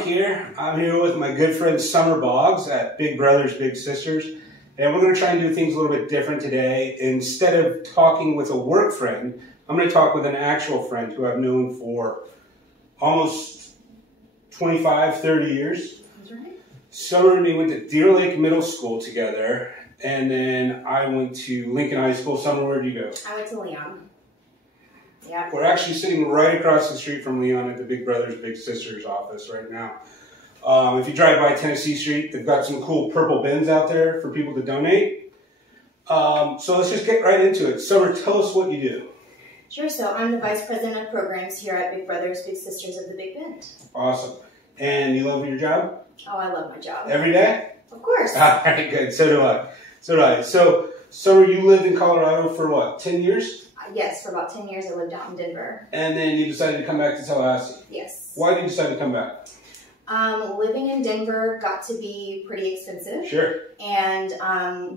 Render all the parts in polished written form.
Mike here. I'm here with my good friend Summer Boggs at Big Brothers Big Sisters, and we're going to try and do things a little bit different today. Instead of talking with a work friend, I'm going to talk with an actual friend who I've known for almost 25, 30 years. That's right. Summer and me went to Deer Lake Middle School together, and then I went to Lincoln High School. Summer, where did you go? I went to Leon. Yeah. We're actually sitting right across the street from Leon at the Big Brothers Big Sisters office right now. If you drive by Tennessee Street, they've got some cool purple bins out there for people to donate. So let's just get right into it. Summer, tell us what you do. Sure. So I'm the Vice President of Programs here at Big Brothers Big Sisters of the Big Bend. Awesome. And you love your job? Oh, I love my job. Every day? Of course. All right, good. So do I. So do I. So, Summer, you lived in Colorado for what, 10 years? Yes, for about 10 years I lived out in Denver. And then you decided to come back to Tallahassee? Yes. Why did you decide to come back? Living in Denver got to be pretty expensive. Sure. And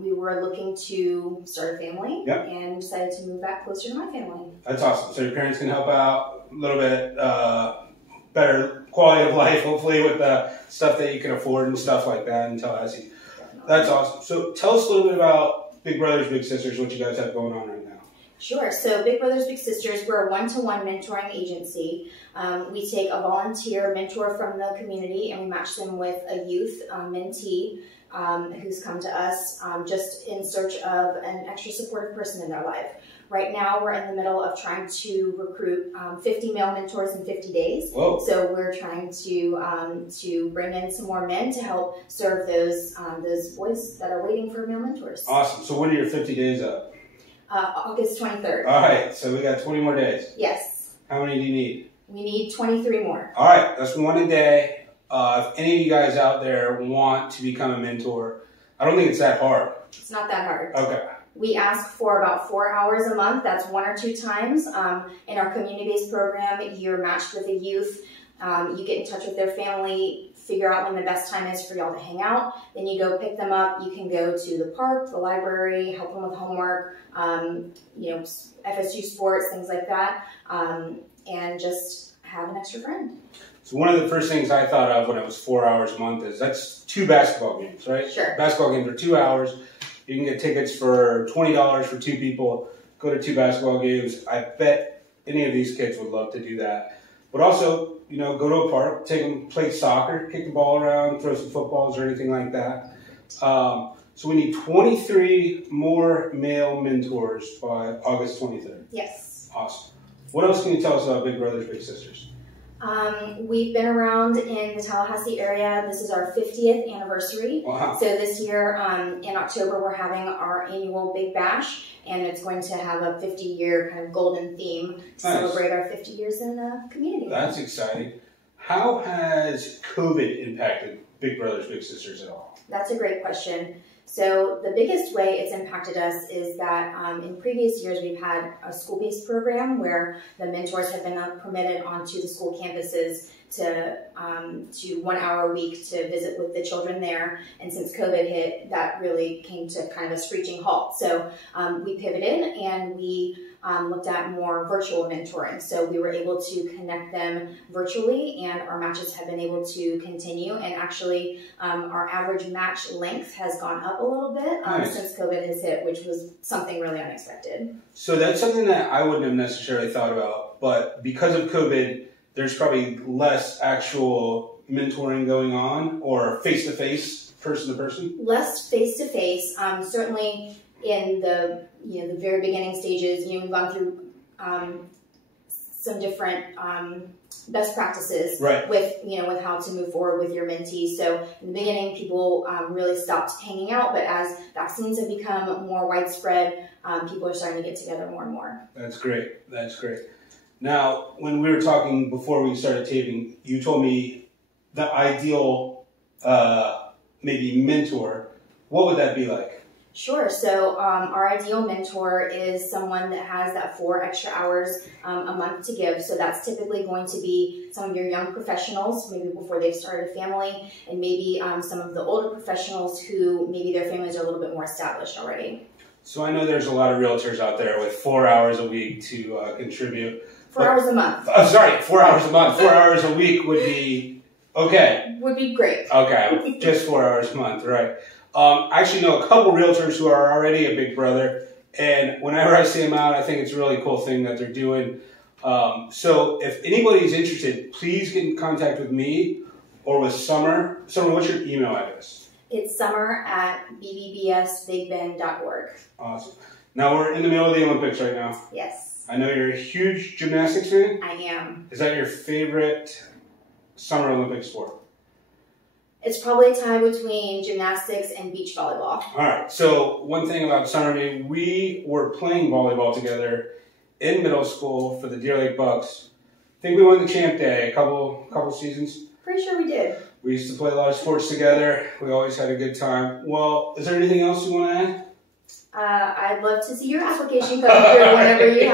we were looking to start a family. Yep. And decided to move back closer to my family. That's awesome. So your parents can help out a little bit better quality of life, hopefully, with the stuff that you can afford and stuff like that in Tallahassee. Definitely. That's awesome. So tell us a little bit about Big Brothers Big Sisters, what you guys have going on right now. Sure. So Big Brothers Big Sisters, we're a one-to-one mentoring agency. We take a volunteer mentor from the community and we match them with a youth mentee who's come to us just in search of an extra supportive person in their life. Right now, we're in the middle of trying to recruit 50 male mentors in 50 days. Whoa. So we're trying to bring in some more men to help serve those boys that are waiting for male mentors. Awesome. So when are your 50 days up? August 23rd. All right. So we got 20 more days. Yes. How many do you need? We need 23 more. All right. That's one a day. If any of you guys out there want to become a mentor, I don't think it's that hard. It's not that hard. Okay. We ask for about 4 hours a month. That's 1 or 2 times. In our community-based program, you're matched with a youth. You get in touch with their family, figure out when the best time is for y'all to hang out. Then you go pick them up. You can go to the park, the library, help them with homework, FSU sports, things like that, and just have an extra friend. So one of the first things I thought of when it was 4 hours a month is that's 2 basketball games, right? Sure. Basketball games are 2 hours. You can get tickets for $20 for 2 people. Go to 2 basketball games. I bet any of these kids would love to do that. But also, go to a park, take them, play soccer, kick the ball around, throw some footballs or anything like that. So we need 23 more male mentors by August 23rd. Yes. Awesome. What else can you tell us about Big Brothers Big Sisters? We've been around in the Tallahassee area. This is our 50th anniversary. Wow. So this year in October, we're having our annual Big Bash, and it's going to have a 50-year kind of golden theme to celebrate our 50 years in the community. That's exciting. How has COVID impacted Big Brothers Big Sisters at all? That's a great question. So the biggest way it's impacted us is that in previous years we've had a school-based program where the mentors have been permitted onto the school campuses to 1 hour a week to visit with the children there. And since COVID hit, that really came to kind of a screeching halt. So we pivoted and we looked at more virtual mentoring. So we were able to connect them virtually, and our matches have been able to continue. And actually, our average match length has gone up a little bit since COVID has hit, which was something really unexpected. So that's something that I wouldn't have necessarily thought about, but because of COVID, there's probably less actual mentoring going on, or face-to-face, person-to-person? Less face-to-face, certainly in the the very beginning stages. We've gone through some different best practices with how to move forward with your mentees. So in the beginning, people really stopped hanging out, but as vaccines have become more widespread, people are starting to get together more and more. That's great. That's great. Now, when we were talking before we started taping, you told me the ideal maybe mentor. What would that be like? Sure. So our ideal mentor is someone that has that 4 extra hours a month to give. So that's typically going to be some of your young professionals, maybe before they've started a family, and maybe some of the older professionals who maybe their families are a little bit more established already. So I know there's a lot of realtors out there with 4 hours a week to contribute. 4 hours a month. I'm sorry, 4 hours a month. 4 hours a week would be Okay. would be great. Okay, just 4 hours a month, right. I actually know a couple realtors who are already a Big Brother, and whenever I see them out, I think it's a really cool thing that they're doing. So if anybody's interested, please get in contact with me or with Summer. Summer, what's your email address? It's summer@bbbsbigbend.org. Awesome. Now we're in the middle of the Olympics right now. Yes. I know you're a huge gymnastics fan. I am. Is that your favorite Summer Olympic sport? It's probably a tie between gymnastics and beach volleyball. All right. So one thing about Summer, we were playing volleyball together in middle school for the Deer Lake Bucks. I think we won the Champ Day a couple seasons. Pretty sure we did. We used to play a lot of sports together. We always had a good time. Well, is there anything else you want to add? I'd love to see your application come through whenever you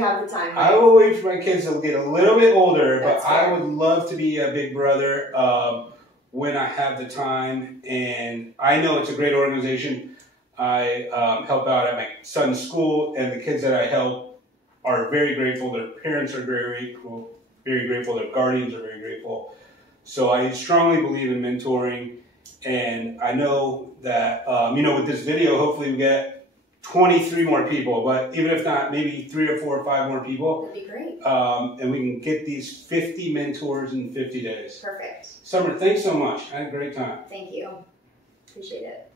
have the time. I will wait for my kids to get a little bit older, That's but fair. I would love to be a Big Brother when I have the time. And I know it's a great organization. I help out at my son's school, and the kids that I help are very grateful. Their parents are very grateful. Their guardians are very grateful. So I strongly believe in mentoring. And I know that, with this video, hopefully we get 23 more people, but even if not, maybe 3 or 4 or 5 more people. That'd be great. And we can get these 50 mentors in 50 days. Perfect. Summer, thanks so much. I had a great time. Thank you. Appreciate it.